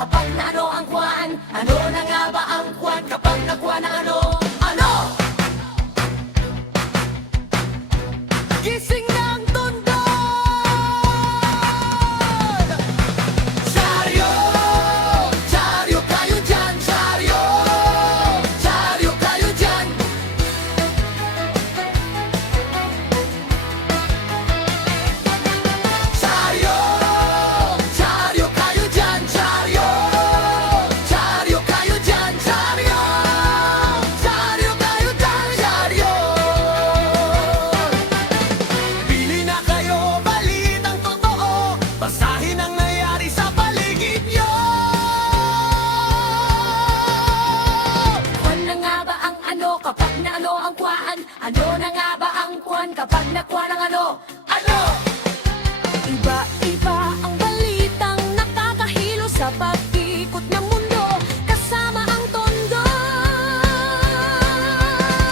kapag na ano ang kwan? Ano na nga ba ang kwan kapag nakuha ng ano? Ano? Gising ng tondo! Dyaryo! Dyaryo kayo dyan! Dyaryo! Dyaryo kayo dyan! Dyaryo! Dyaryo kayo dyan! Dyaryo! Dyaryo kayo dyan! Dyaryo! Dyaryo kayo dyan! Dyaryo! Pili na kayo, balitang totoo. Basahin ang nangyari sa paligid nyo. Kwan na nga ba ang ano kapag na ano ang kwan? Ano na nga ba ang kwan kapag nakuha ng ano? Ano? Iba-iba ang balitang nakakahilo sa pag-ikot ng mundo kasama ang tondo.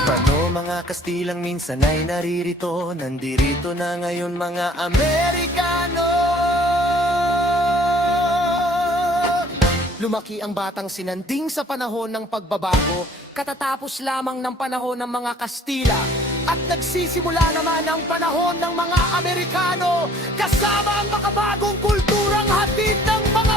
Paano mga Kastilang minsan ay naririto, nandirito na ngayon mga Amerikano. Lumaki ang batang sinanding sa panahon ng pagbabago, katatapos lamang ng panahon ng mga Kastila. At nagsisimula naman ang panahon ng mga Amerikano, kasama ang makabagong kulturang hatid ng mga